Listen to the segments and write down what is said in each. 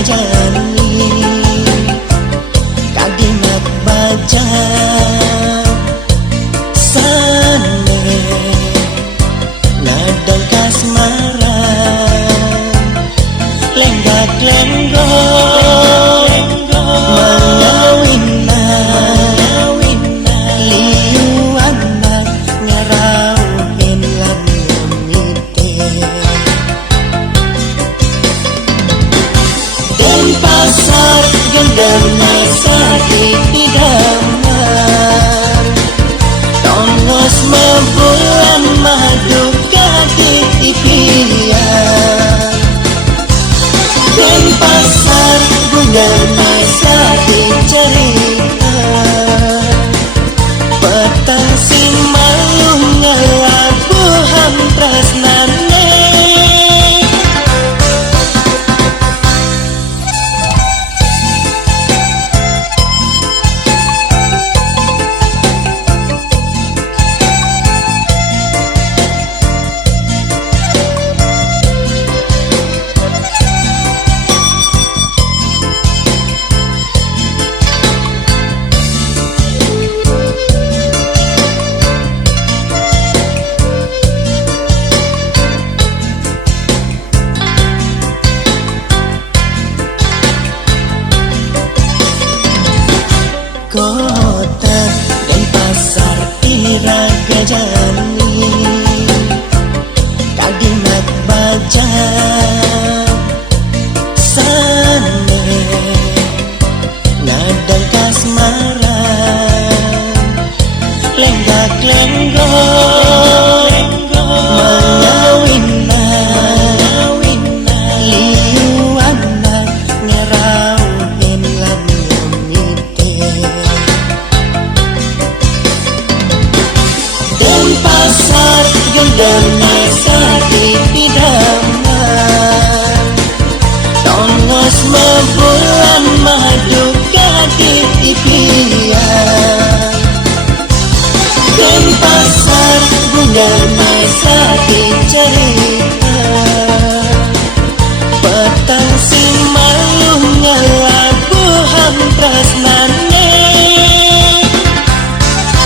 gajani kadimat baja sane nadang kasmaran lenggak lenggok mengawinna liu anak ngarauin lan ngomite dan pasar gendangnya sakit di damar tongos membulan madu kaki ipian dan pasar gendangnya sakit cerita petang si malu ngelabuhan tresnane kota dan pasar Iraga Jani kadimat baja sane nadang kasmaran lenggak lenggok mengawinna liu anak ngerauin lan ngomite dan pasar gendangnya sakit di damar tongos membulan madu kaki ipian dan pasar gendangnya sakit cerita petang si malu ngelabuhan tresnane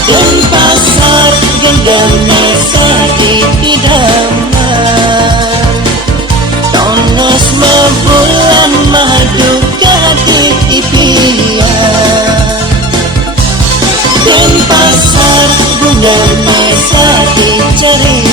dan pasar gendangnya sakit di damar tongos membulan madu kaki ipian dan pasar gendangnya sakit cerita